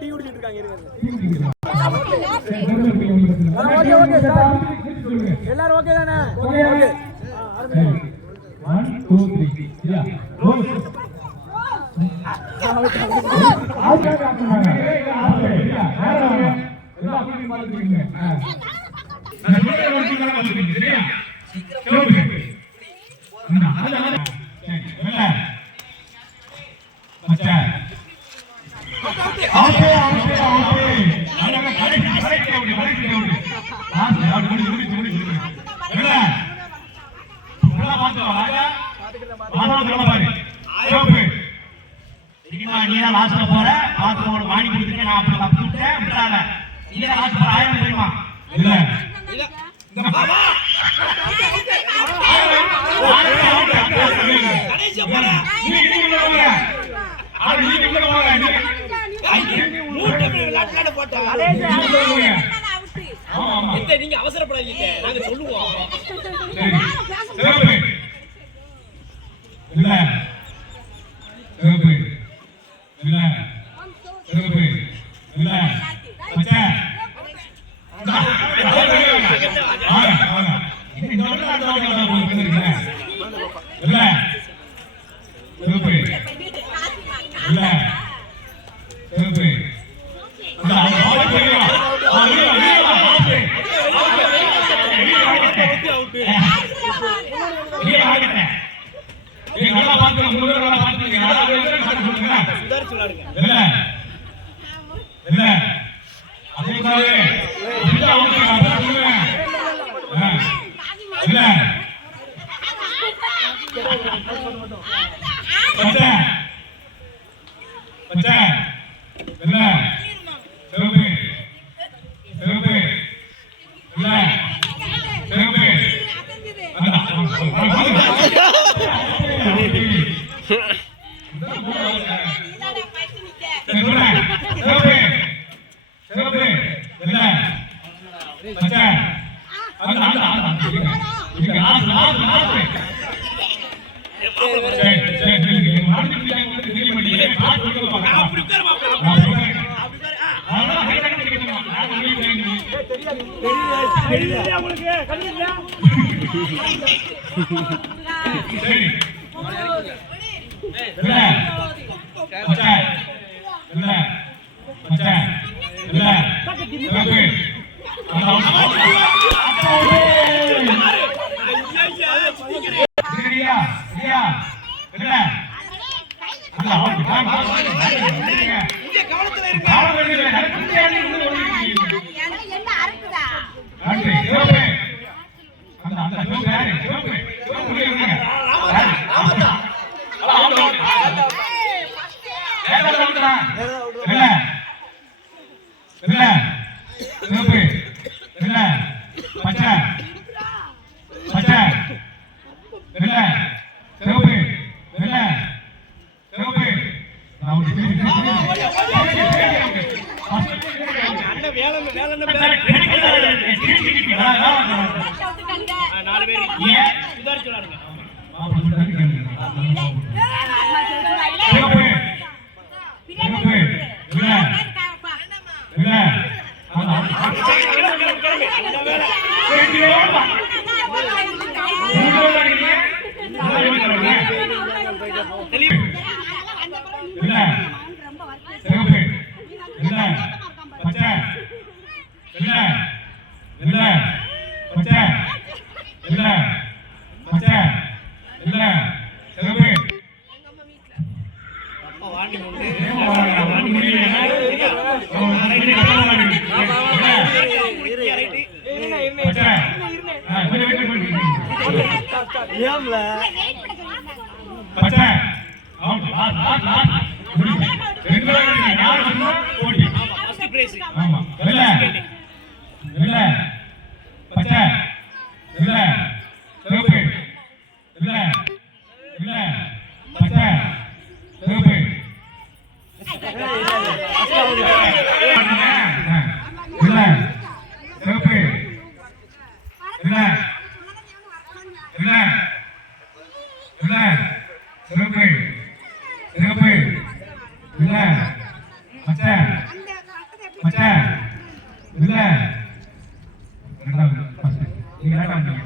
Tea குடிச்சிட்டு இருக்காங்க. எல்லாரும் ஓகே தானே? 1 2 3 நீதான் லாஸ்ட்ல போற பாத்து உங்களுக்கு வாங்கி கொடுத்துருக்கேன். நான் அப்படி தப்பு விட்டேன் விட்டாங்க. நீதான் லாஸ்ட் போற 1000 தெரியுமா? இல்ல நீங்க அவசரப்படாதீங்க, நாங்க சொல்லுவோம். இல்ல இல்ல இல்ல பச்சை நல்லா பாத்துங்க, நல்லா பாத்துங்க. இல்ல இல்ல அதுக்காகவே இல்ல பச்சை பச்சை இல்ல சிவப்பு சிவப்பு இல்ல சிவப்பு சிறப்பு இல்ல பச்சை பச்சை இல்ல ரெண்டாவது நீங்க லேட்டா வந்தீங்க